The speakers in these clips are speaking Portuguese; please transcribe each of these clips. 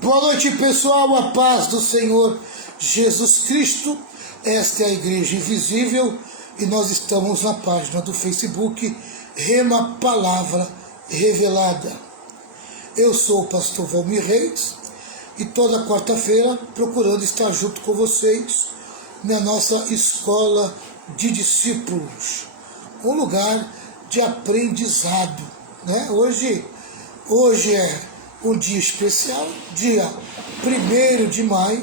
Boa noite, pessoal, a paz do Senhor Jesus Cristo. Esta é a Igreja Invisível e nós estamos na página do Facebook Rema Palavra Revelada. Eu sou o pastor Valmir Reis e toda quarta-feira procurando estar junto com vocês na nossa escola de discípulos, um lugar de aprendizado, né? Hoje é um dia especial, dia 1º de maio,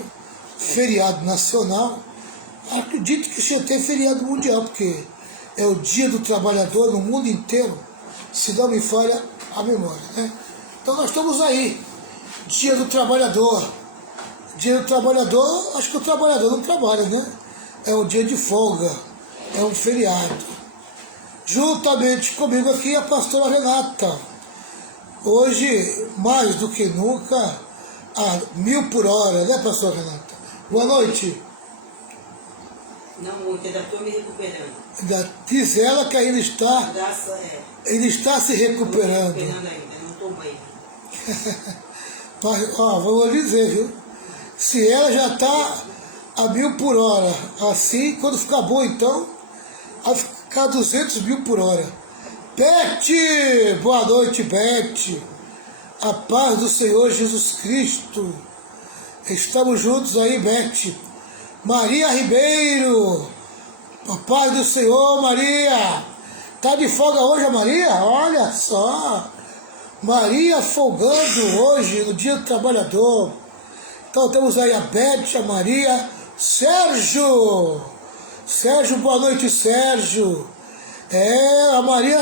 feriado nacional. Acredito que já tem feriado mundial, porque é o dia do trabalhador no mundo inteiro, se não me falha a memória, né? Então nós estamos aí, dia do trabalhador. Dia do trabalhador, acho que o trabalhador não trabalha, né? É um dia de folga, é um feriado. Juntamente comigo aqui a pastora Renata. Hoje, mais do que nunca, a 1000 por hora, né, pastora Renata? Boa noite. Não muito, ainda estou me recuperando. Diz ela que ainda está, ainda está se recuperando. Estou me recuperando ainda, não estou bem. Mas, ó, vou dizer, viu? Se ela já está a 1000 por hora, assim, quando ficar bom, então, vai ficar 200 mil por hora. Beth! Boa noite, Beth! A paz do Senhor Jesus Cristo. Estamos juntos aí, Beth. Maria Ribeiro. A paz do Senhor, Maria. Tá de folga hoje a Maria? Olha só. Maria folgando hoje, no Dia do Trabalhador. Então temos aí a Beth, a Maria, Sérgio. Sérgio, boa noite, Sérgio. A Maria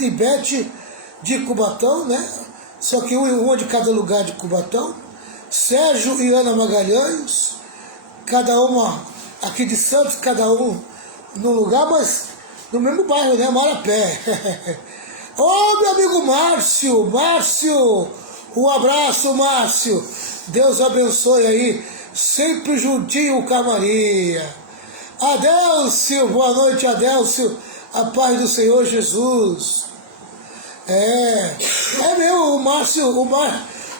e Beth de Cubatão, né? Só que uma de cada lugar de Cubatão. Sérgio e Ana Magalhães, cada uma aqui de Santos, cada um num lugar, mas no mesmo bairro, né? Marapé. Ô, meu amigo Márcio, um abraço, Márcio. Deus abençoe aí, sempre juntinho com a Maria. Adélcio, boa noite, Adélcio, a paz do Senhor Jesus. O Márcio,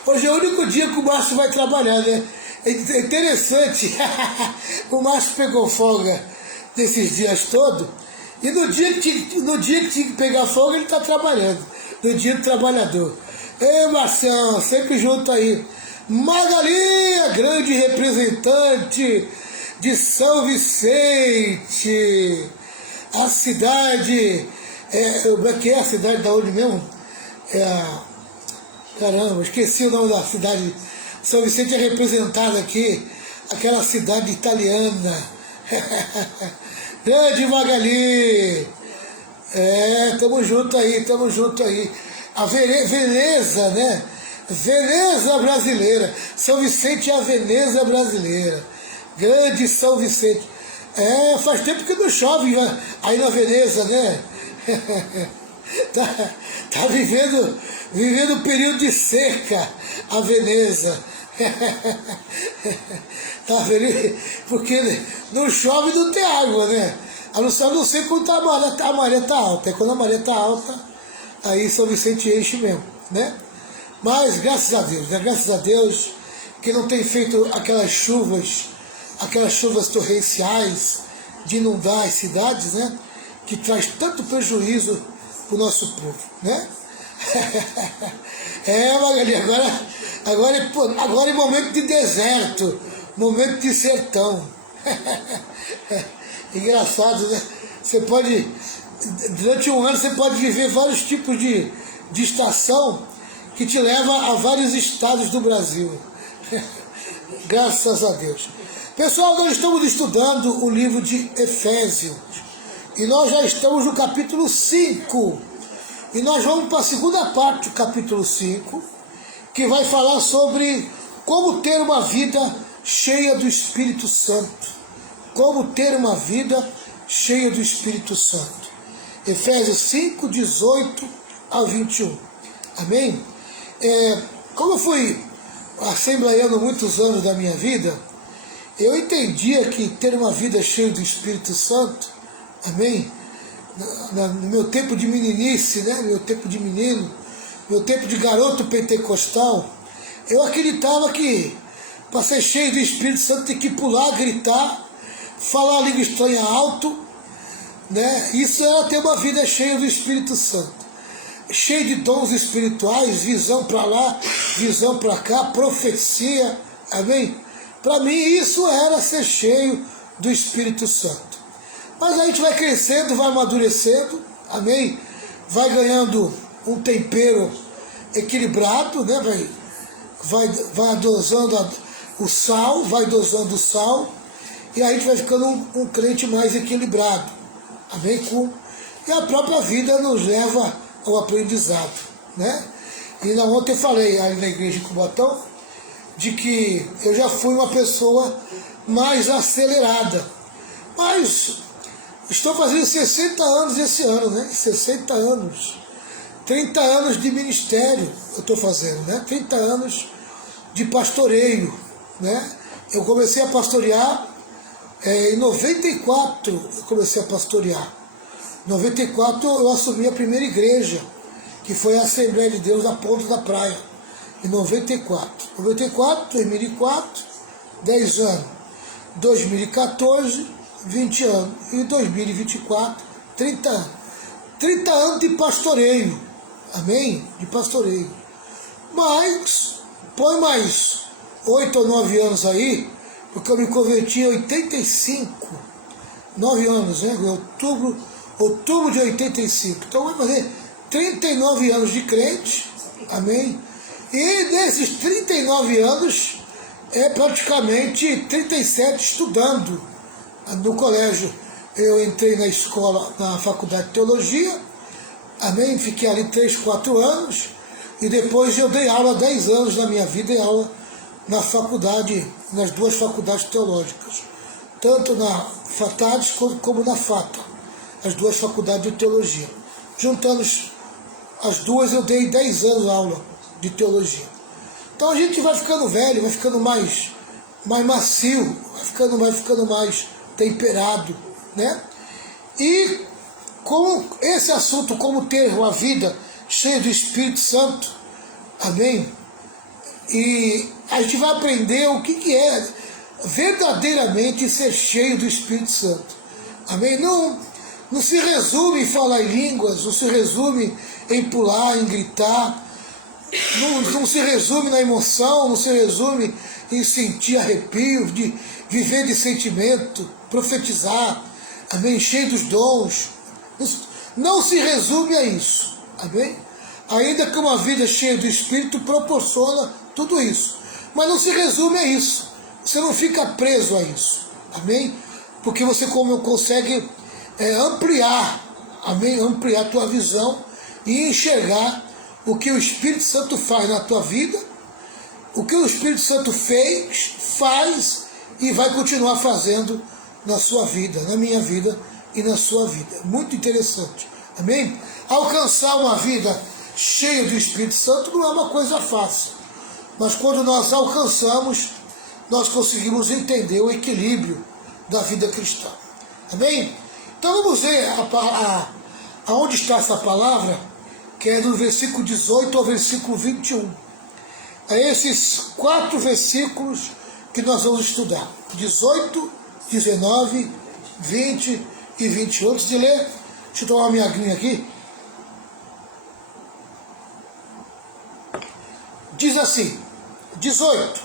hoje é o único dia que o Márcio vai trabalhar, né? É interessante, o Márcio pegou folga desses dias todos, e no dia que tinha que pegar folga ele está trabalhando, no dia do trabalhador. Marcião, sempre junto aí. Magali, a grande representante de São Vicente, a cidade, como é que é a cidade da onde mesmo? Caramba, esqueci o nome da cidade. São Vicente é representada aqui, aquela cidade italiana. Grande Magali, tamo junto aí. A Veneza, né? Veneza brasileira, São Vicente é a Veneza brasileira. Grande São Vicente. Faz tempo que não chove aí na Veneza, né? tá vivendo um período de seca a Veneza. Tá vendo? Porque não chove, não tem água, né? A não ser quando a maré tá alta. E quando a maré tá alta, aí São Vicente enche mesmo, né? Mas graças a Deus que não tem feito aquelas chuvas torrenciais de inundar as cidades, né? Que traz tanto prejuízo para o nosso povo, né? Magali, agora é momento de deserto, momento de sertão. Engraçado, né? Durante um ano você pode viver vários tipos de estação que te leva a vários estados do Brasil. Graças a Deus. Pessoal, nós estamos estudando o livro de Efésios e nós já estamos no capítulo 5 e nós vamos para a segunda parte do capítulo 5, que vai falar sobre como ter uma vida cheia do Espírito Santo. Como ter uma vida cheia do Espírito Santo. Efésios 5, 18 a 21. Amém? Como eu fui assembleiano muitos anos da minha vida, eu entendia que ter uma vida cheia do Espírito Santo amém? No meu tempo de meninice, né? Meu tempo de menino, meu tempo de garoto pentecostal, eu acreditava que para ser cheio do Espírito Santo tem que pular, gritar, falar a língua estranha alto, né? Isso era ter uma vida cheia do Espírito Santo, cheio de dons espirituais, visão para lá, visão para cá, profecia, amém? Para mim isso era ser cheio do Espírito Santo. Mas a gente vai crescendo, vai amadurecendo, amém? Vai ganhando um tempero equilibrado, né? Vai dosando o sal, vai dosando o sal, e aí a gente vai ficando um crente mais equilibrado, amém? E a própria vida nos leva ao aprendizado, né? E ontem eu falei ali na igreja de Cubatão, de que eu já fui uma pessoa mais acelerada, mas estou fazendo 60 anos esse ano, né? 60 anos, 30 anos de ministério eu estou fazendo, né? 30 anos de pastoreio, né? Eu comecei a pastorear em 94, eu comecei a pastorear. Em 94 eu assumi a primeira igreja, que foi a Assembleia de Deus da Ponta da Praia, em 94. 2004, 10 anos. 2014, 20 anos. E 2024, 30 anos. 30 anos de pastoreio, amém? De pastoreio. Mas, põe mais 8 ou 9 anos aí, porque eu me converti em 85, 9 anos, né? Outubro de 85. Então vai fazer 39 anos de crente, amém? E desses 39 anos, praticamente 37 estudando no colégio. Eu entrei na escola, na faculdade de teologia, amém? Fiquei ali 3, 4 anos, e depois eu dei aula 10 anos na minha vida, dei aula na faculdade, nas duas faculdades teológicas, tanto na FATADES como na FATA, as duas faculdades de teologia. Juntando as duas, eu dei 10 anos aula de teologia. Então a gente vai ficando velho, vai ficando mais macio, vai ficando mais temperado, né? E com esse assunto, como ter uma vida cheia do Espírito Santo, amém? E a gente vai aprender o que é verdadeiramente ser cheio do Espírito Santo, amém? Não se resume em falar em línguas, não se resume em pular, em gritar, não se resume na emoção, não se resume em sentir arrepio, de viver de sentimento, profetizar, amém? Cheio dos dons. Não se resume a isso, amém? Ainda que uma vida cheia do Espírito proporciona tudo isso, mas não se resume a isso. Você não fica preso a isso, amém? Porque você consegue ampliar, amém? Ampliar a tua visão e enxergar o que o Espírito Santo faz na tua vida, o que o Espírito Santo fez, faz e vai continuar fazendo na sua vida, na minha vida e na sua vida. Muito interessante, amém? Alcançar uma vida cheia do Espírito Santo não é uma coisa fácil, mas quando nós alcançamos, nós conseguimos entender o equilíbrio da vida cristã, amém? Então vamos ver aonde está essa palavra, que é do versículo 18 ao versículo 21. É esses 4 versículos que nós vamos estudar. 18, 19, 20 e 21. Antes de ler, deixa eu tomar uma minha aguinha aqui. Diz assim, 18.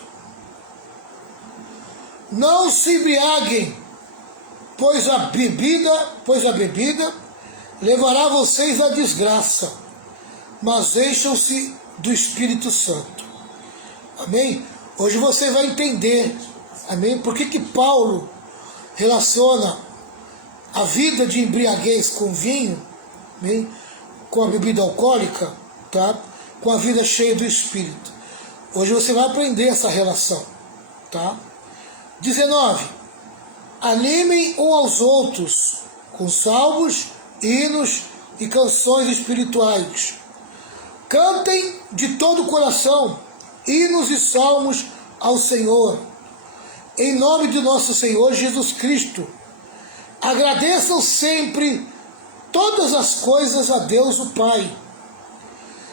Não se embriaguem, pois a bebida levará vocês à desgraça, mas encham-se do Espírito Santo. Amém? Hoje você vai entender, amém? Por que Paulo relaciona a vida de embriaguez com vinho, amém? Com a bebida alcoólica, tá? Com a vida cheia do Espírito. Hoje você vai aprender essa relação, tá? 19. Animem uns aos outros com salmos, hinos e canções espirituais. Cantem de todo o coração hinos e salmos ao Senhor, em nome de nosso Senhor Jesus Cristo. Agradeçam sempre todas as coisas a Deus o Pai.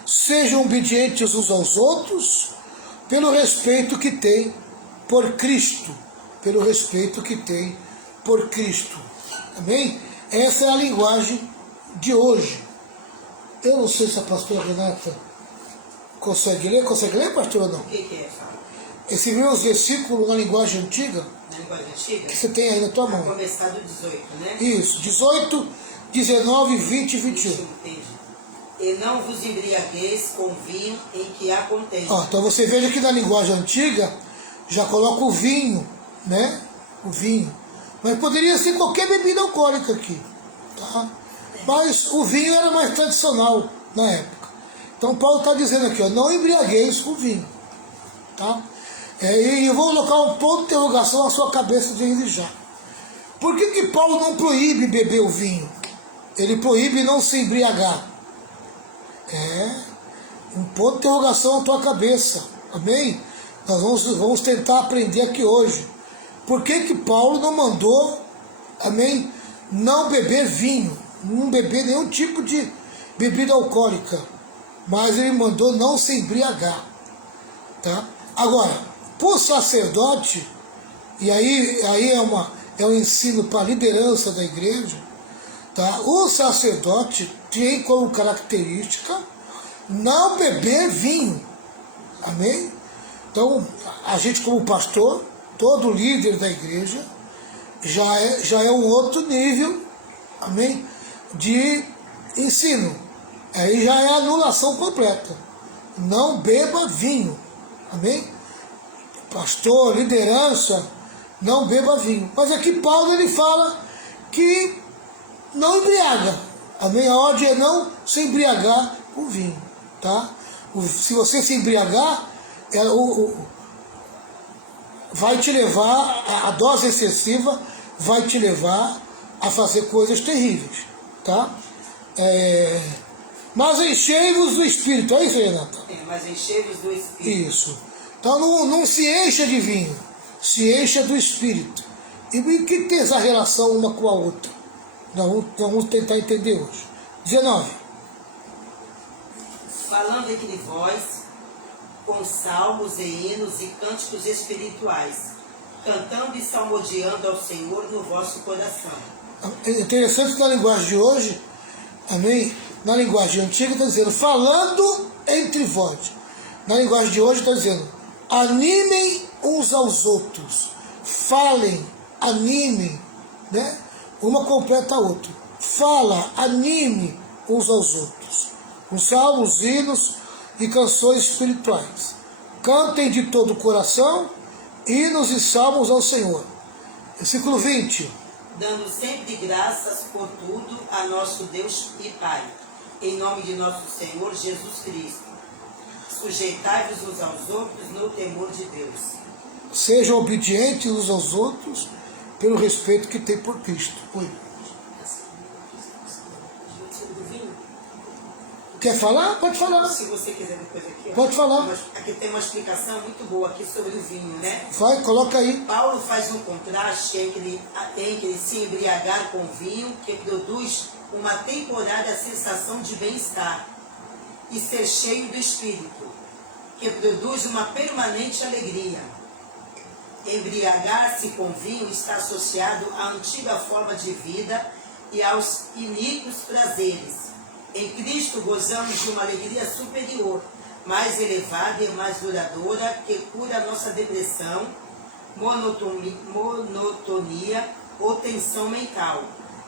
Sejam obedientes uns aos outros, pelo respeito que têm por Cristo. Pelo respeito que têm por Cristo. Amém? Essa é a linguagem de hoje. Eu não sei se a pastora Renata consegue ler. Consegue ler, pastor, ou não? O que é, fala? Esse mesmo versículo na linguagem antiga, Na linguagem antiga? que você tem aí na tua mão. Começar do 18, né? Isso, 18, 19, 20 e 21. Entendi. E não vos embriagueis com vinho em que há contenda. Ó, então você veja que na linguagem antiga já coloca o vinho, né? O vinho. Mas poderia ser qualquer bebida alcoólica aqui, tá? Mas o vinho era mais tradicional na época. Então Paulo está dizendo aqui, ó, não embriagueis com vinho, tá? E eu vou colocar um ponto de interrogação na sua cabeça desde já. Por que Paulo não proíbe beber o vinho? Ele proíbe não se embriagar. Um ponto de interrogação na tua cabeça, amém? Nós vamos tentar aprender aqui hoje. Por que Paulo não mandou, amém, não beber vinho, não beber nenhum tipo de bebida alcoólica, mas ele mandou não se embriagar, tá? Agora, por sacerdote, e aí é um ensino para a liderança da igreja, tá? O sacerdote tem como característica não beber vinho, amém? Então, a gente como pastor, todo líder da igreja, já é um outro nível, amém, de ensino. Aí já é anulação completa. Não beba vinho, amém? Pastor, liderança, não beba vinho. Mas aqui Paulo ele fala que não embriaga, amém? A ordem é não se embriagar com vinho, tá? Se você se embriagar, vai te levar, a dose excessiva vai te levar a fazer coisas terríveis, tá? Mas enchei-vos do Espírito, é isso, Renata? Mas enchei-vos do Espírito. Isso. Então não se encha de vinho, se encha do Espírito. E o que tem essa relação uma com a outra? Nós vamos tentar entender hoje. 19. Falando entre vós, com salmos e hinos e cânticos espirituais, cantando e salmodiando ao Senhor no vosso coração. É interessante que na linguagem de hoje, amém? Na linguagem antiga está dizendo, falando entre vós. Na linguagem de hoje está dizendo, animem uns aos outros. Falem, animem, né? Uma completa a outra. Fala, anime uns aos outros. Com salmos, hinos e canções espirituais. Cantem de todo o coração, hinos e salmos ao Senhor. Versículo 20. Dando sempre graças por tudo a nosso Deus e Pai, em nome de nosso Senhor Jesus Cristo. Sujeitai-vos uns aos outros no temor de Deus. Sejam obedientes uns aos outros pelo respeito que tem por Cristo. Oi. Quer falar? Pode falar. Se você quiser depois aqui. Pode falar. Aqui tem uma explicação muito boa aqui sobre o vinho, né? Vai, coloca aí. Paulo faz um contraste entre se embriagar com vinho, que produz uma temporária sensação de bem-estar, e ser cheio do Espírito, que produz uma permanente alegria. Embriagar-se com vinho está associado à antiga forma de vida e aos iníquos prazeres. Em Cristo gozamos de uma alegria superior, mais elevada e mais duradoura, que cura a nossa depressão, monotonia ou tensão mental.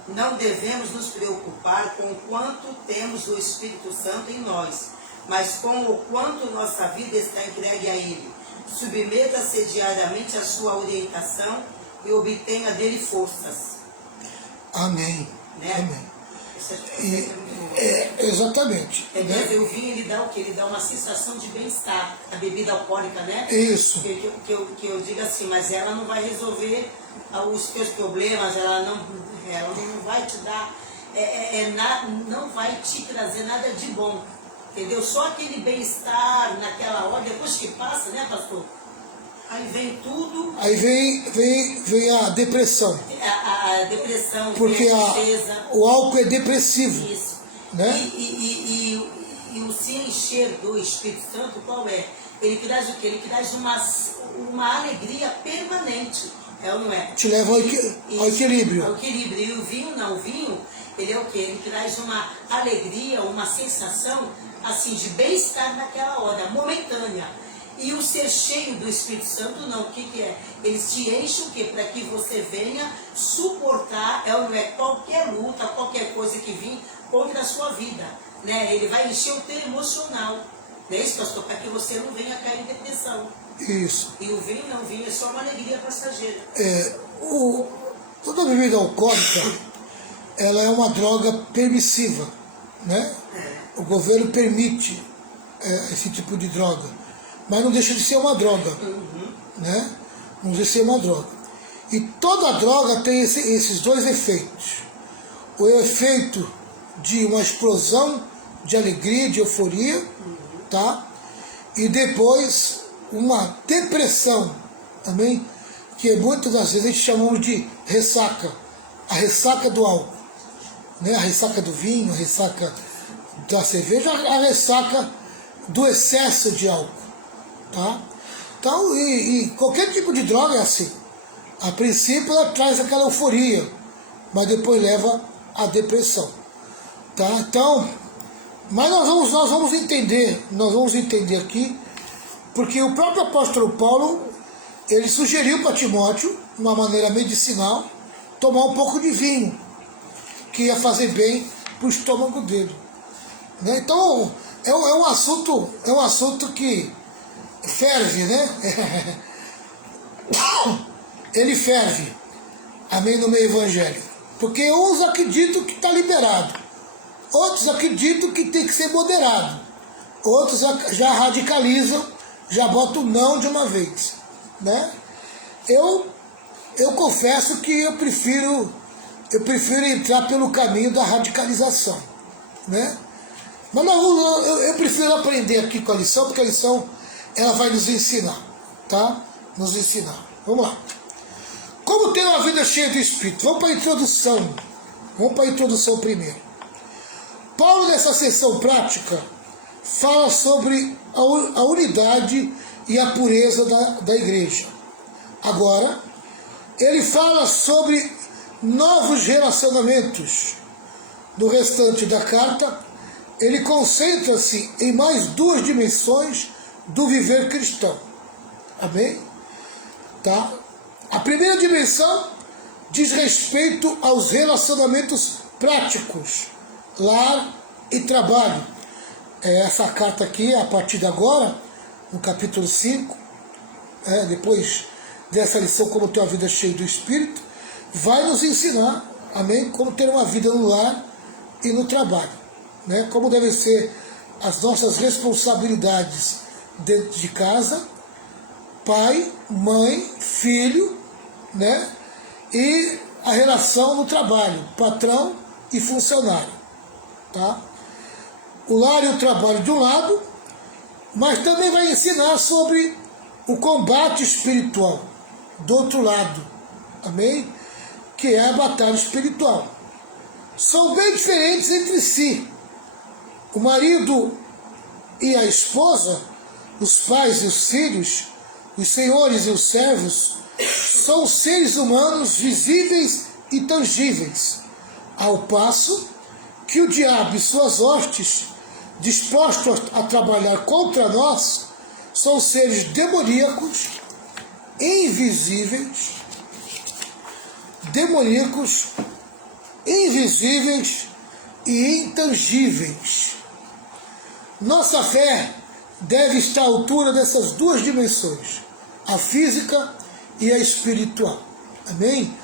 Não devemos nos preocupar com o quanto temos do Espírito Santo em nós, mas com o quanto nossa vida está entregue a Ele. Submeta-se diariamente à sua orientação e obtenha dele forças. Amém. Né? Amém. Exatamente. Quer Né? dizer, o vinho ele dá o que? Ele dá uma sensação de bem-estar. A bebida alcoólica, né? Isso. Que eu digo assim, mas ela não vai resolver os teus problemas, ela não vai te dar, não vai te trazer nada de bom. Entendeu? Só aquele bem-estar naquela hora, depois que passa, né, pastor? Aí vem tudo. Aí vem a depressão. A depressão, Porque vem a tristeza. o álcool é depressivo. Isso. Né? E o se encher do Espírito Santo, qual é? Ele traz o quê? Ele traz uma alegria permanente. É ou não é? Te leva ao equilíbrio. Ao equilíbrio. E o vinho não, o vinho, ele é o quê? Ele traz uma alegria, uma sensação assim de bem-estar naquela hora, momentânea. E o ser cheio do Espírito Santo, não. O que é? Eles te enchem o quê? Para que você venha suportar, é ou não é? Qualquer luta, qualquer coisa que vir contra a sua vida. Né? Ele vai encher o teu emocional. Não é isso, pastor? Para que você não venha cair em depressão. Isso. E o vinho não, o vinho é só uma alegria passageira. Toda bebida alcoólica, ela é uma droga permissiva, né? O governo permite esse tipo de droga, mas não deixa de ser uma droga, né? Não deixa de ser uma droga. E toda droga tem esses dois efeitos. O efeito de uma explosão de alegria, de euforia, tá? E depois uma depressão, amém? Que muitas das vezes a gente chamamos de ressaca, a ressaca do álcool, né? A ressaca do vinho, a ressaca da cerveja, a ressaca do excesso de álcool, tá? Então, e qualquer tipo de droga é assim. A princípio ela traz aquela euforia, mas depois leva à depressão, tá? Então, mas nós vamos entender aqui, porque o próprio apóstolo Paulo, ele sugeriu para Timóteo, de uma maneira medicinal, tomar um pouco de vinho, que ia fazer bem para o estômago dele. Né? Então, é um assunto que ferve, né? Ele ferve, amém, no meio evangélico. Porque uns acreditam que está liberado, outros acreditam que tem que ser moderado, outros já radicalizam, já botam não de uma vez, né? Eu confesso que eu prefiro entrar pelo caminho da radicalização, né? Mas eu prefiro aprender aqui com a lição, porque a lição ela vai nos ensinar, tá? Nos ensinar. Vamos lá. Como ter uma vida cheia do Espírito? Vamos para a introdução. Vamos para a introdução primeiro. Paulo, nessa sessão prática, fala sobre a unidade e a pureza da igreja. Agora, ele fala sobre novos relacionamentos. No restante da carta, ele concentra-se em mais duas dimensões do viver cristão. Amém? Tá? A primeira dimensão diz respeito aos relacionamentos práticos, lar e trabalho. Essa carta aqui, a partir de agora, no capítulo 5, depois dessa lição, como ter uma vida cheia do Espírito, vai nos ensinar, amém, como ter uma vida no lar e no trabalho, né? Como devem ser as nossas responsabilidades dentro de casa, pai, mãe, filho, né? E a relação no trabalho, patrão e funcionário, tá? O lar e o trabalho de um lado, mas também vai ensinar sobre o combate espiritual do outro lado, amém? Que é a batalha espiritual. São bem diferentes entre si. O marido e a esposa, os pais e os filhos, os senhores e os servos, são seres humanos visíveis e tangíveis, ao passo que o diabo e suas hostes, dispostos a trabalhar contra nós, são seres demoníacos, invisíveis, e intangíveis. Nossa fé deve estar à altura dessas duas dimensões, a física e a espiritual. Amém?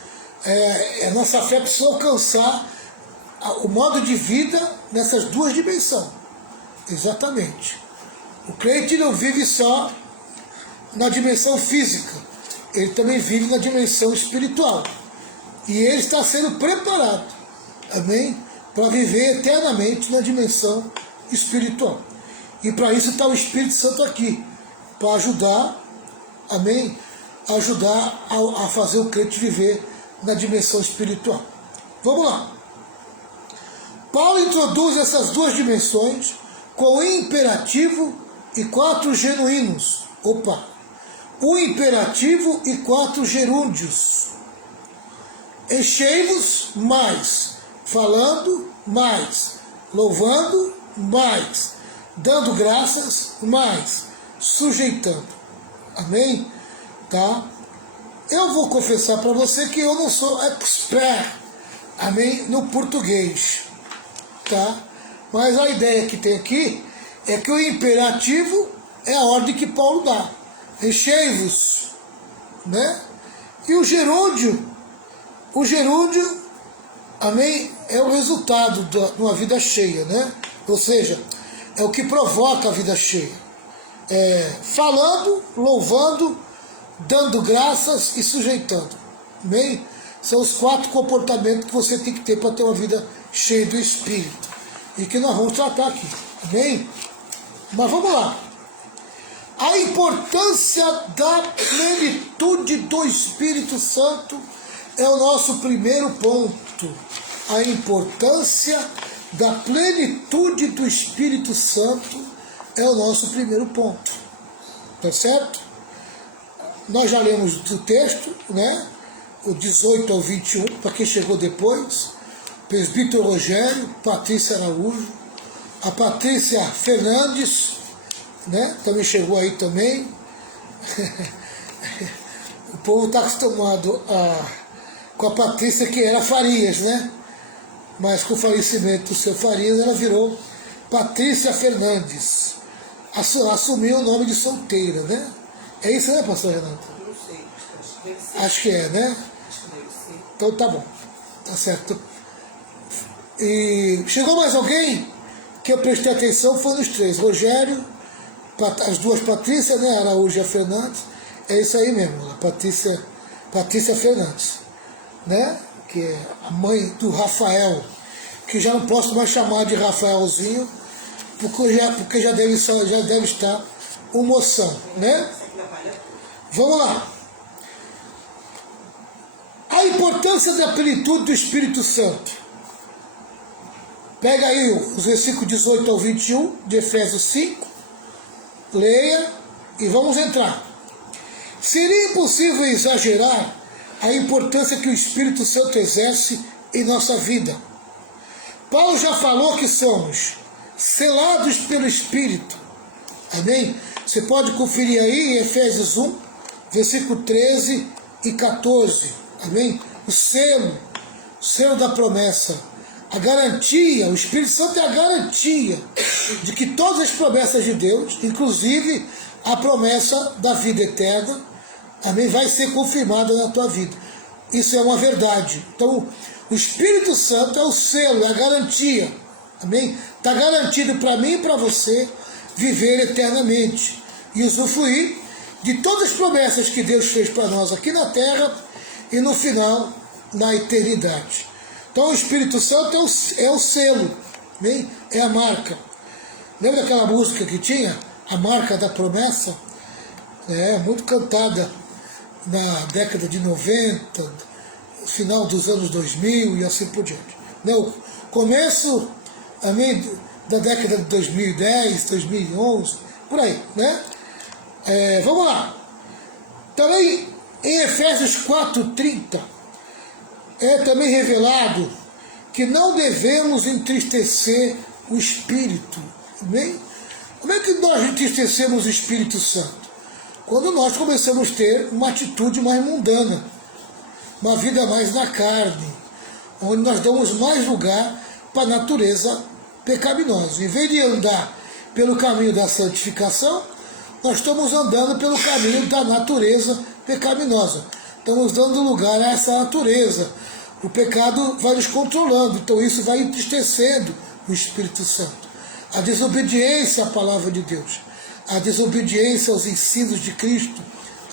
Nossa fé precisa alcançar o modo de vida nessas duas dimensões. Exatamente. O crente não vive só na dimensão física, ele também vive na dimensão espiritual. E ele está sendo preparado, amém, para viver eternamente na dimensão espiritual. E para isso está o Espírito Santo aqui, para ajudar amém, ajudar a fazer o crente viver na dimensão espiritual. Vamos lá. Paulo introduz essas duas dimensões com o imperativo e 4 genuínos. O imperativo e 4 gerúndios. Enchei-vos mais, falando mais, louvando mais, dando graças mais, sujeitando. Amém? Tá? Eu vou confessar para você que eu não sou expert, amém, no português, tá? Mas a ideia que tem aqui é que o imperativo é a ordem que Paulo dá. Enchei-vos, né? E o gerúndio, amém, é o resultado de uma vida cheia, né? Ou seja, é o que provoca a vida cheia. Falando, louvando, dando graças e sujeitando. Amém? São os 4 comportamentos que você tem que ter para ter uma vida cheia do Espírito. E que nós vamos tratar aqui. Amém? Mas vamos lá. A importância da plenitude do Espírito Santo é o nosso primeiro ponto. A importância da plenitude do Espírito Santo é o nosso primeiro ponto. Tá certo? Nós já lemos o texto, né? O 18 ao 21, para quem chegou depois. Presbítero Rogério, Patrícia Araújo, a Patrícia Fernandes, né? Também chegou aí também. O povo está acostumado com a Patrícia, que era Farias, né? Mas com o falecimento do seu Farias, ela virou Patrícia Fernandes. Assumiu o nome de solteira, né? É isso, né, pastor Renato? Não sei, acho que deve ser. Acho que é, né? Acho que deve ser. Então tá bom, tá certo. E chegou mais alguém que eu prestei atenção? Foi nos 3, Rogério, as 2 Patrícias, né, Araújo e a Fernandes. É isso aí mesmo, a Patrícia Fernandes, né? Que é a mãe do Rafael, que já não posso mais chamar de Rafaelzinho, porque já deve estar um moção, né? Vamos lá. A importância da plenitude do Espírito Santo. Pega aí os versículos 18 ao 21 de Efésios 5. Leia e vamos entrar. Seria impossível exagerar a importância que o Espírito Santo exerce em nossa vida. Paulo já falou que somos selados pelo Espírito. Amém? Você pode conferir aí em Efésios 1, versículo 13 e 14. Amém? O selo da promessa. A garantia, o Espírito Santo é a garantia de que todas as promessas de Deus, inclusive a promessa da vida eterna, amém, vai ser confirmada na tua vida. Isso é uma verdade. Então, o Espírito Santo é o selo, é a garantia. Amém? Está garantido para mim e para você viver eternamente e usufruir de todas as promessas que Deus fez para nós aqui na terra e no final, na eternidade. Então o Espírito Santo é o selo, amém? É a marca. Lembra daquela música que tinha? A Marca da Promessa? Muito cantada na década de 90, final dos anos 2000 e assim por diante. No começo, amém, da década de 2010, 2011, por aí, né? Vamos lá. Também em Efésios 4:30 é também revelado que não devemos entristecer o Espírito. Amém? Como é que nós entristecemos o Espírito Santo? Quando nós começamos a ter uma atitude mais mundana, uma vida mais na carne, onde nós damos mais lugar para a natureza pecaminosa. Em vez de andar pelo caminho da santificação, nós estamos andando pelo caminho da natureza pecaminosa. Estamos dando lugar a essa natureza. O pecado vai nos controlando, então isso vai entristecendo o Espírito Santo. A desobediência à palavra de Deus, a desobediência aos ensinos de Cristo,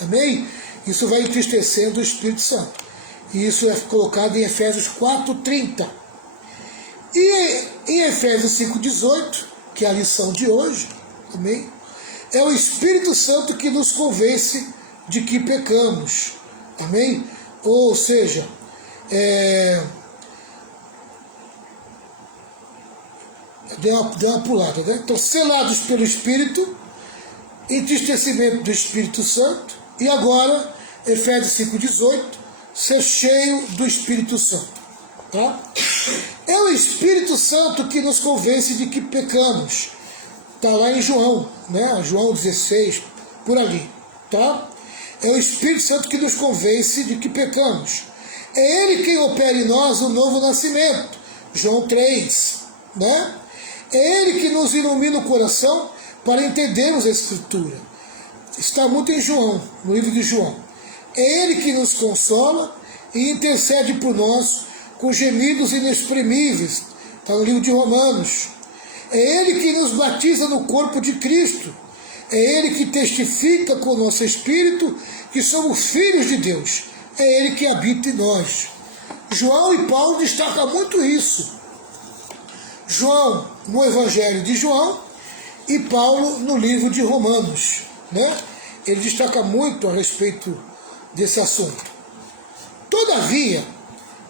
amém? Isso vai entristecendo o Espírito Santo. E isso é colocado em Efésios 4:30. E em Efésios 5:18, que é a lição de hoje, amém? É o Espírito Santo que nos convence de que pecamos. Amém? Ou seja, deu uma pulada, né? Então, selados pelo Espírito, entristecimento do Espírito Santo, e agora, Efésios 5,18, ser cheio do Espírito Santo. Tá? É o Espírito Santo que nos convence de que pecamos. Está lá em João, né? João 16, por ali. Tá? É o Espírito Santo que nos convence de que pecamos. É Ele quem opera em nós o novo nascimento. João 3. Né? É Ele que nos ilumina o coração para entendermos a Escritura. Está muito em João, no livro de João. É Ele que nos consola e intercede por nós com gemidos inexprimíveis. Está no livro de Romanos. É Ele que nos batiza no corpo de Cristo. É Ele que testifica com o nosso espírito que somos filhos de Deus. É Ele que habita em nós. João e Paulo destacam muito isso. João no Evangelho de João e Paulo no livro de Romanos. Né? Ele destaca muito a respeito desse assunto. Todavia,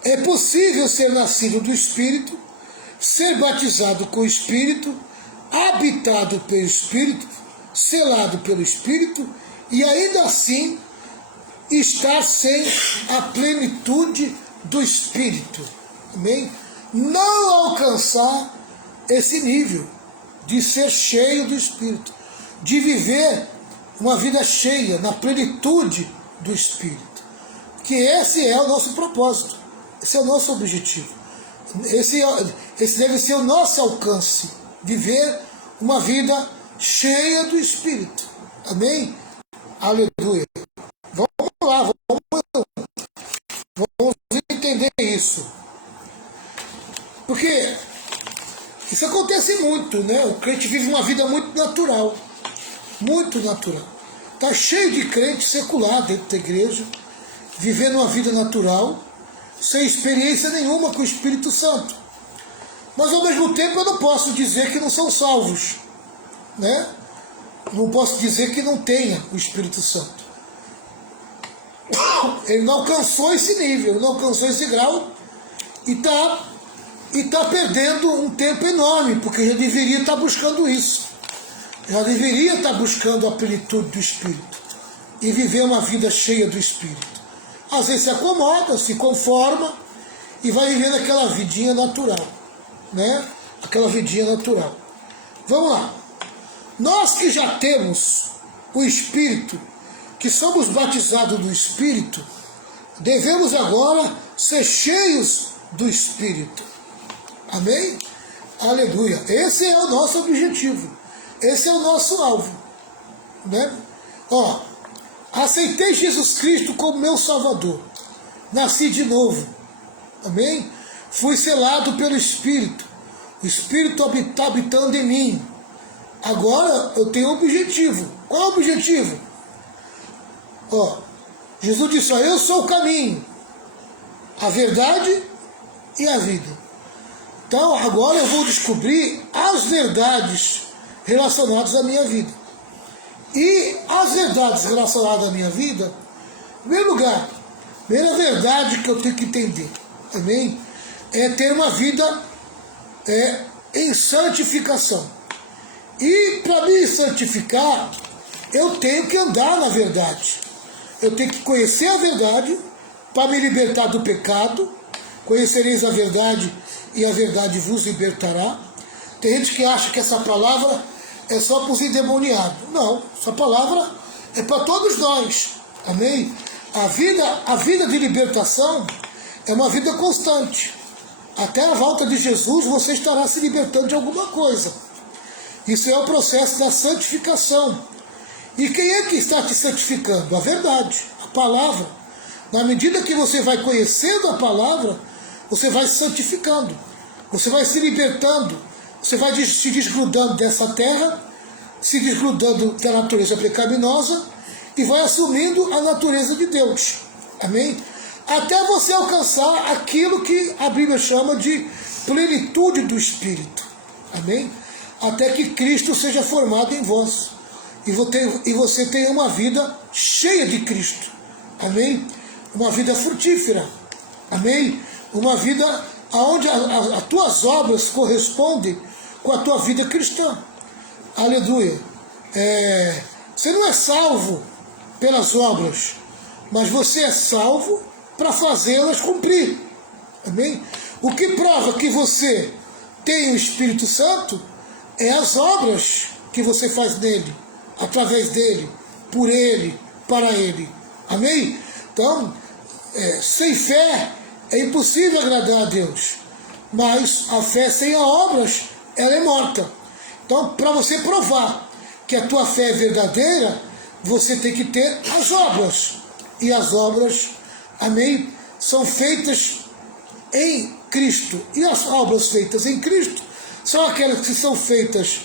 é possível ser nascido do Espírito, ser batizado com o Espírito, habitado pelo Espírito, selado pelo Espírito, e ainda assim estar sem a plenitude do Espírito. Amém? Não alcançar esse nível de ser cheio do Espírito, de viver uma vida cheia, na plenitude do Espírito. Que esse é o nosso propósito, esse é o nosso objetivo. Esse deve ser o nosso alcance, viver uma vida cheia do Espírito. Amém? Aleluia. Vamos lá, vamos entender isso. Porque isso acontece muito, né? O crente vive uma vida muito natural. Muito natural. Está cheio de crente secular dentro da igreja, vivendo uma vida natural, sem experiência nenhuma com o Espírito Santo. Mas ao mesmo tempo eu não posso dizer que não são salvos, né? Não posso dizer que não tenha o Espírito Santo. Ele não alcançou esse nível, não alcançou esse grau e está perdendo um tempo enorme, porque já deveria estar buscando isso. Já deveria estar buscando a plenitude do Espírito e viver uma vida cheia do Espírito. Às vezes se acomoda, se conforma e vai vivendo aquela vidinha natural, né? Aquela vidinha natural. Vamos lá. Nós que já temos o Espírito, que somos batizados do Espírito, devemos agora ser cheios do Espírito. Amém? Aleluia. Esse é o nosso objetivo. Esse é o nosso alvo. Né? Ó, aceitei Jesus Cristo como meu Salvador. Nasci de novo. Amém? Fui selado pelo Espírito. O Espírito está habitando em mim. Agora eu tenho um objetivo. Qual é o objetivo? Ó, Jesus disse, ó, eu sou o caminho, a verdade e a vida. Então agora eu vou descobrir as verdades relacionadas à minha vida. E as verdades relacionadas à minha vida, em primeiro lugar, a primeira verdade que eu tenho que entender, amém? É ter uma vida em santificação. E para me santificar, eu tenho que andar na verdade. Eu tenho que conhecer a verdade para me libertar do pecado. Conhecereis a verdade e a verdade vos libertará. Tem gente que acha que essa palavra é só para os endemoniados. Não, essa palavra é para todos nós. Amém? A vida de libertação é uma vida constante. Até a volta de Jesus você estará se libertando de alguma coisa. Isso é o processo da santificação. E quem é que está te santificando? A verdade, a palavra. Na medida que você vai conhecendo a palavra, você vai se santificando. Você vai se libertando. Você vai se desgrudando dessa terra, se desgrudando da natureza pecaminosa e vai assumindo a natureza de Deus. Amém? Até você alcançar aquilo que a Bíblia chama de plenitude do Espírito. Amém? Até que Cristo seja formado em vós. e você tenha uma vida cheia de Cristo. Amém? Uma vida frutífera. Amém? Uma vida onde as tuas obras correspondem com a tua vida cristã. Aleluia. Você não é salvo pelas obras, mas você é salvo para fazê-las cumprir. Amém? O que prova que você tem o Espírito Santo é as obras que você faz nele, através dele, por ele, para ele. Amém? Então, sem fé é impossível agradar a Deus, mas a fé sem as obras, ela é morta. Então, para você provar que a tua fé é verdadeira, você tem que ter as obras. E as obras, amém, são feitas em Cristo. E as obras feitas em Cristo são aquelas que são feitas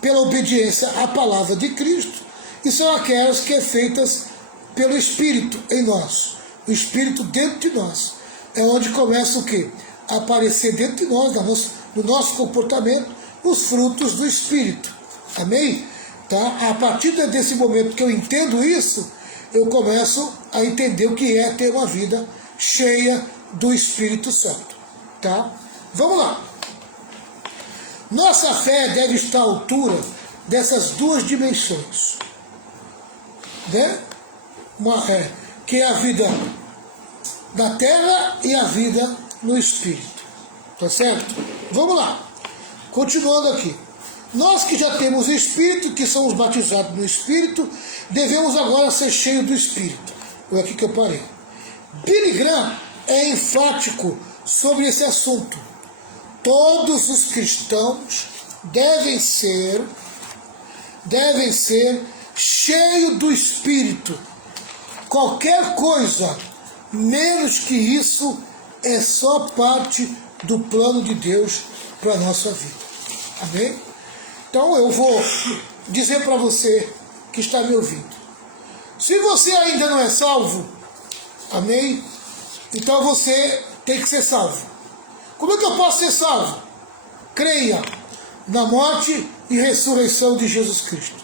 pela obediência à palavra de Cristo, e são aquelas que são feitas pelo Espírito em nós. O Espírito dentro de nós. É onde começa o quê? A aparecer dentro de nós, no nosso comportamento, os frutos do Espírito. Amém? Tá? A partir desse momento que eu entendo isso, eu começo a entender o que é ter uma vida cheia do Espírito Santo. Tá? Vamos lá. Nossa fé deve estar à altura dessas duas dimensões. Né? Que é a vida da terra e a vida no Espírito. Tá certo? Vamos lá. Continuando aqui. Nós que já temos o Espírito, que somos batizados no Espírito, devemos agora ser cheios do Espírito. Foi aqui que eu parei. Billy Graham é enfático sobre esse assunto. Todos os cristãos devem ser cheios do Espírito. Qualquer coisa menos que isso é só parte do plano de Deus para a nossa vida. Amém? Então eu vou dizer para você que está me ouvindo. Se você ainda não é salvo, amém? Então você tem que ser salvo. Como é que eu posso ser salvo? Creia na morte e ressurreição de Jesus Cristo.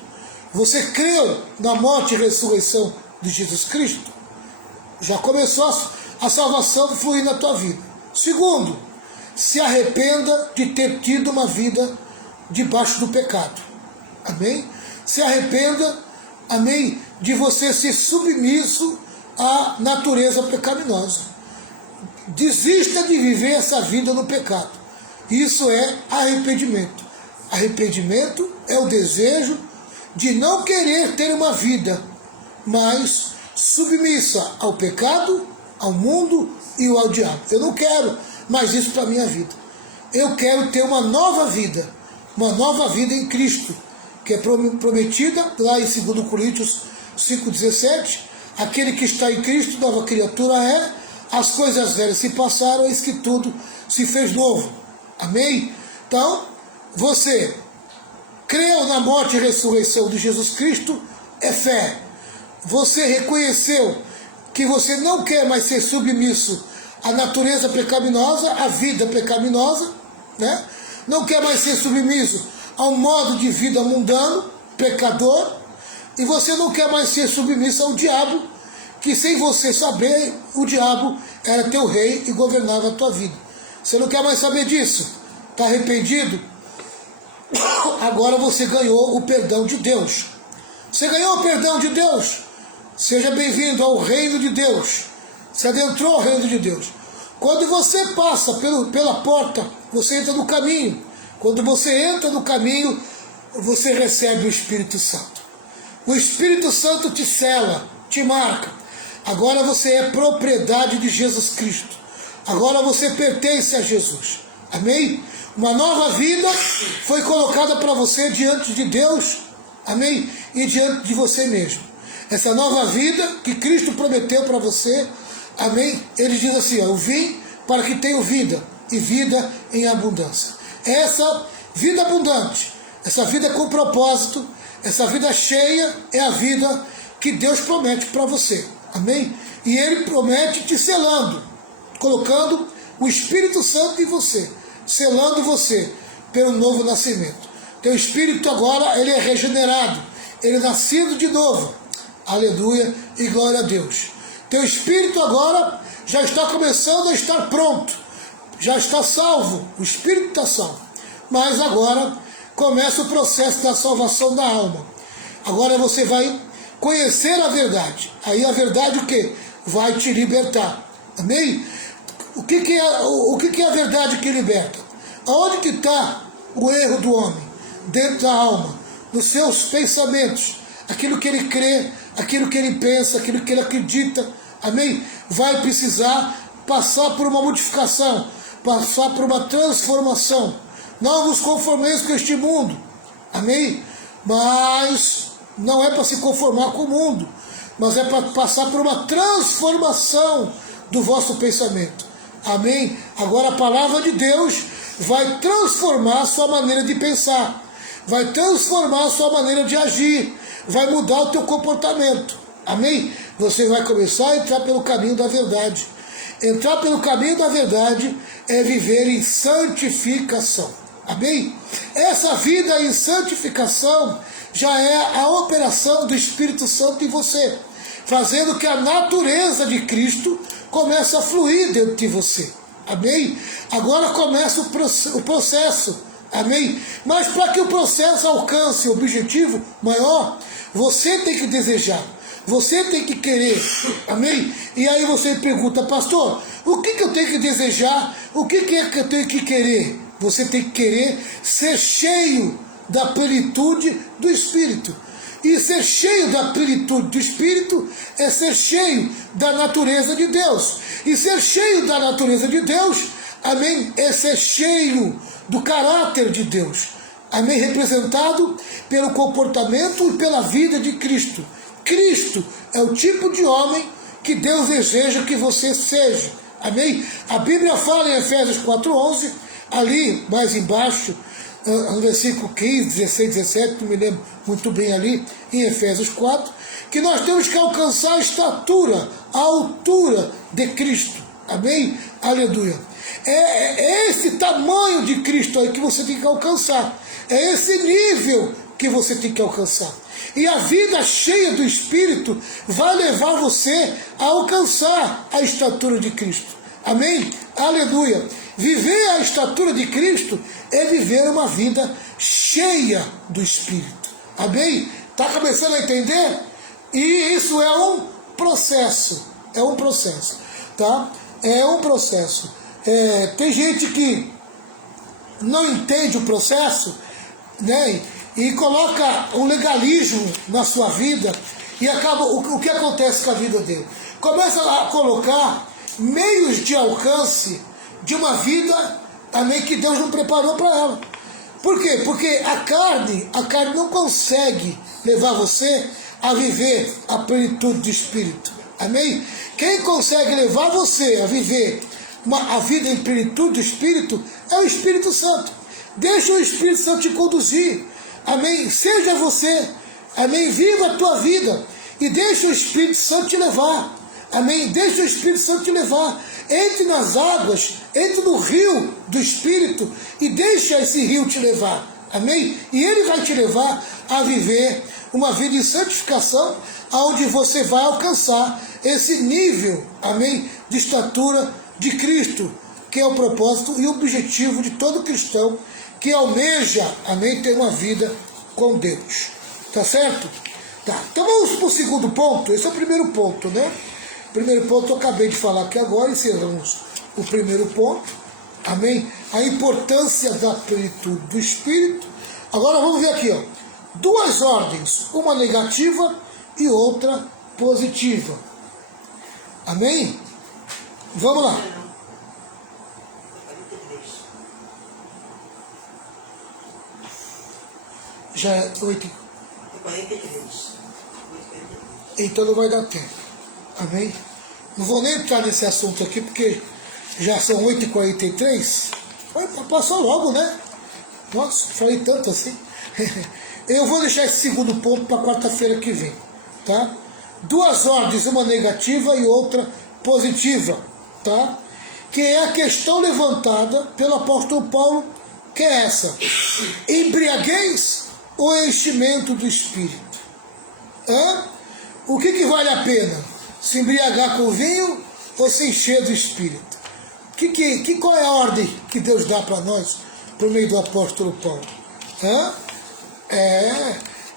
Você creu na morte e ressurreição de Jesus Cristo? Já começou a salvação fluir na tua vida. Segundo, se arrependa de ter tido uma vida debaixo do pecado. Amém? Se arrependa, amém, de você ser submisso à natureza pecaminosa. Desista de viver essa vida no pecado. Isso é arrependimento. Arrependimento é o desejo de não querer ter uma vida, mas submissa ao pecado, ao mundo e ao diabo. Eu não quero mais isso para a minha vida. Eu quero ter uma nova vida em Cristo, que é prometida lá em 2 Coríntios 5,17, aquele que está em Cristo, nova criatura é, as coisas velhas se passaram, eis que tudo se fez novo. Amém? Então, você creu na morte e ressurreição de Jesus Cristo, é fé. Você reconheceu que você não quer mais ser submisso à natureza pecaminosa, à vida pecaminosa, né? Não quer mais ser submisso a um modo de vida mundano, pecador, e você não quer mais ser submisso ao diabo, que sem você saber, o diabo era teu rei e governava a tua vida. Você não quer mais saber disso? Está arrependido? Agora você ganhou o perdão de Deus. Você ganhou o perdão de Deus? Seja bem-vindo ao reino de Deus. Você adentrou ao reino de Deus. Quando você passa pela porta, você entra no caminho. Quando você entra no caminho, você recebe o Espírito Santo. O Espírito Santo te sela, te marca. Agora você é propriedade de Jesus Cristo. Agora você pertence a Jesus. Amém? Uma nova vida foi colocada para você diante de Deus. Amém? E diante de você mesmo. Essa nova vida que Cristo prometeu para você. Amém? Ele diz assim, ó, eu vim para que tenham vida, e vida em abundância. Essa vida abundante, essa vida com propósito, essa vida cheia é a vida que Deus promete para você. Amém? E Ele promete te selando, colocando o Espírito Santo em você, selando você pelo novo nascimento. Teu espírito agora, ele é regenerado, ele é nascido de novo. Aleluia e glória a Deus. Teu espírito agora já está começando a estar pronto, já está salvo, o espírito está salvo. Mas agora começa o processo da salvação da alma. Agora você vai conhecer a verdade. Aí a verdade o quê? Vai te libertar. Amém? O que é a verdade que liberta? Aonde que está o erro do homem? Dentro da alma, nos seus pensamentos, aquilo que ele crê, aquilo que ele pensa, aquilo que ele acredita. Amém? Vai precisar passar por uma modificação, passar por uma transformação. Não vos conformeis com este mundo. Amém? Mas não é para se conformar com o mundo, mas é para passar por uma transformação do vosso pensamento. Amém? Agora a palavra de Deus vai transformar a sua maneira de pensar, vai transformar a sua maneira de agir, vai mudar o teu comportamento. Amém? Você vai começar a entrar pelo caminho da verdade. Entrar pelo caminho da verdade é viver em santificação. Amém? Essa vida em santificação já é a operação do Espírito Santo em você, fazendo que a natureza de Cristo comece a fluir dentro de você. Amém? Agora começa o processo. Amém? Mas para que o processo alcance o objetivo maior, você tem que desejar, você tem que querer. Amém? E aí você pergunta, pastor, o que eu tenho que desejar? O que é que eu tenho que querer? Você tem que querer ser cheio da plenitude do Espírito. E ser cheio da plenitude do Espírito é ser cheio da natureza de Deus. E ser cheio da natureza de Deus, amém, é ser cheio do caráter de Deus. Amém, representado pelo comportamento e pela vida de Cristo. Cristo é o tipo de homem que Deus deseja que você seja. Amém? A Bíblia fala em Efésios 4:11, ali mais embaixo, no versículo 15, 16, 17, não me lembro muito bem ali, em Efésios 4, que nós temos que alcançar a estatura, a altura de Cristo. Amém? Aleluia. É esse tamanho de Cristo aí que você tem que alcançar. É esse nível que você tem que alcançar. E a vida cheia do Espírito vai levar você a alcançar a estatura de Cristo. Amém? Aleluia. Viver a estatura de Cristo é viver uma vida cheia do Espírito. Amém? Está começando a entender? E isso é um processo. É um processo. Tá? É um processo. Tem gente que não entende o processo, né? E coloca o legalismo na sua vida e acaba. O que acontece com a vida dele? Começa a colocar meios de alcance de uma vida, amém, que Deus não preparou para ela. Por quê? Porque a carne não consegue levar você a viver a plenitude do Espírito. Amém? Quem consegue levar você a viver a vida em plenitude do Espírito é o Espírito Santo. Deixa o Espírito Santo te conduzir. Amém? Seja você. Amém? Viva a tua vida e deixa o Espírito Santo te levar. Amém? Deixa o Espírito Santo te levar. Entre nas águas, entre no rio do Espírito e deixa esse rio te levar. Amém? E ele vai te levar a viver uma vida em santificação, onde você vai alcançar esse nível, amém, de estatura de Cristo, que é o propósito e o objetivo de todo cristão que almeja, amém, ter uma vida com Deus. Tá certo? Tá. Então vamos para o segundo ponto. Esse é o primeiro ponto, né? O primeiro ponto eu acabei de falar aqui agora, encerramos o primeiro ponto. Amém? A importância da plenitude do Espírito. Agora vamos ver aqui, ó. Duas ordens, uma negativa e outra positiva. Amém? Vamos lá. Já é 8h43. Então não vai dar tempo. Amém? Não vou nem entrar nesse assunto aqui, porque já são 8h43. Passou logo, né? Nossa, falei tanto assim. Eu vou deixar esse segundo ponto para quarta-feira que vem. Tá? Duas ordens, uma negativa e outra positiva. Tá? Que é a questão levantada pelo apóstolo Paulo, que é essa: embriaguez ou enchimento do Espírito? O que vale a pena? Se embriagar com vinho ou se encher do Espírito? Qual é a ordem que Deus dá para nós por meio do apóstolo Paulo?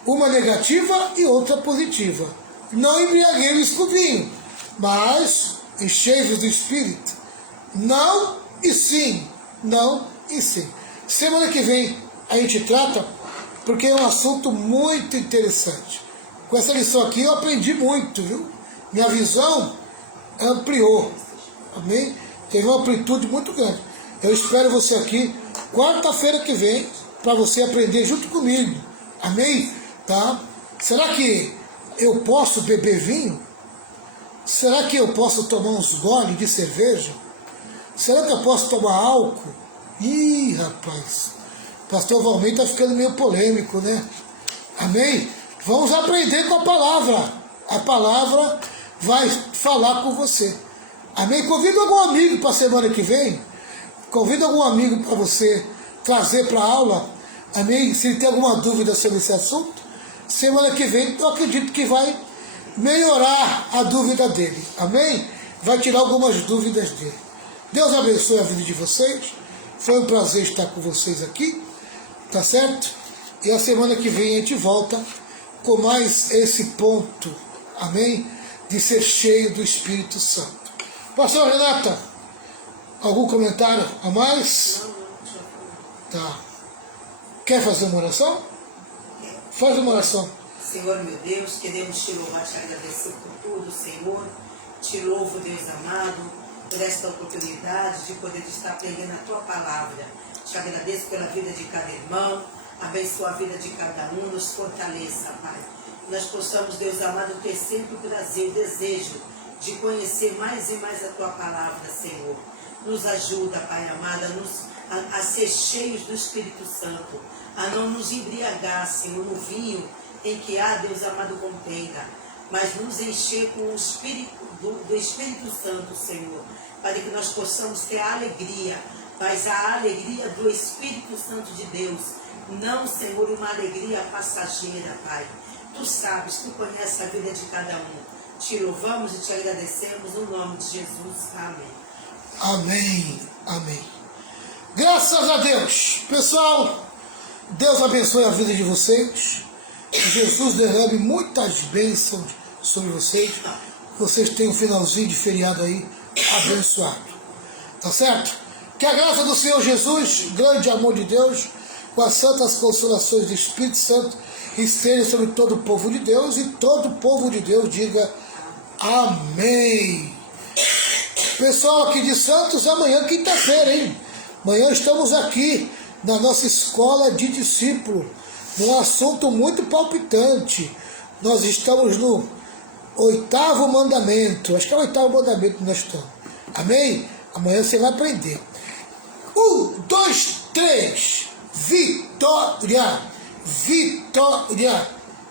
Uma negativa e outra positiva. Não embriaguemos com vinho, mas enchei-vos do Espírito. Não e sim. Não e sim. Semana que vem a gente trata, porque é um assunto muito interessante. Com essa lição aqui eu aprendi muito, viu? Minha visão ampliou. Amém? Teve uma amplitude muito grande. Eu espero você aqui quarta-feira que vem para você aprender junto comigo. Amém? Tá? Será que eu posso beber vinho? Será que eu posso tomar uns goles de cerveja? Será que eu posso tomar álcool? Ih, rapaz, pastor Valmir está ficando meio polêmico, né? Amém? Vamos aprender com a palavra. A palavra vai falar com você. Amém? Convida algum amigo para a semana que vem. Convida algum amigo para você trazer para a aula. Amém? Se ele tem alguma dúvida sobre esse assunto, semana que vem eu acredito que vai melhorar a dúvida dele. Amém? Vai tirar algumas dúvidas dele. Deus abençoe a vida de vocês. Foi um prazer estar com vocês aqui. Tá certo? E a semana que vem a gente volta com mais esse ponto. Amém? De ser cheio do Espírito Santo. Pastor Renata, algum comentário a mais? Tá. Quer fazer uma oração? Faz uma oração. Senhor meu Deus, queremos te louvar, te agradecer por tudo, Senhor. Te louvo, Deus amado, por esta oportunidade de poder estar aprendendo a tua palavra. Te agradeço pela vida de cada irmão, abençoa a vida de cada um, nos fortaleça, Pai. Nós possamos, Deus amado, ter sempre o prazer, o desejo de conhecer mais e mais a tua palavra, Senhor. Nos ajuda, Pai amado, a ser cheios do Espírito Santo, a não nos embriagar, Senhor, no vinho em que há, Deus amado, contenda, mas nos encher com o Espírito do Espírito Santo, Senhor, para que nós possamos ter a alegria, mas a alegria do Espírito Santo de Deus, não, Senhor, uma alegria passageira, Pai. Tu sabes, tu conheces a vida de cada um. Te louvamos e te agradecemos no nome de Jesus. Amém. Amém. Amém. Graças a Deus. Pessoal, Deus abençoe a vida de vocês. Jesus derrame muitas bênçãos sobre vocês. Vocês têm um finalzinho de feriado aí abençoado. Tá certo? Que a graça do Senhor Jesus, grande amor de Deus, com as santas consolações do Espírito Santo, esteja sobre todo o povo de Deus, e todo o povo de Deus diga amém. Pessoal aqui de Santos, amanhã quinta-feira, hein? Amanhã estamos aqui na nossa escola de discípulo, num assunto muito palpitante. Nós estamos no 8º mandamento, acho que é o 8º mandamento que nós estamos. Amém? Amanhã você vai aprender. 1, 2, 3, vitória, vitória,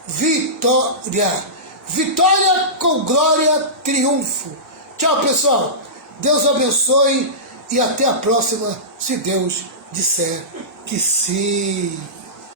vitória, vitória com glória, triunfo. Tchau, pessoal. Deus abençoe e até a próxima, se Deus disser que sim.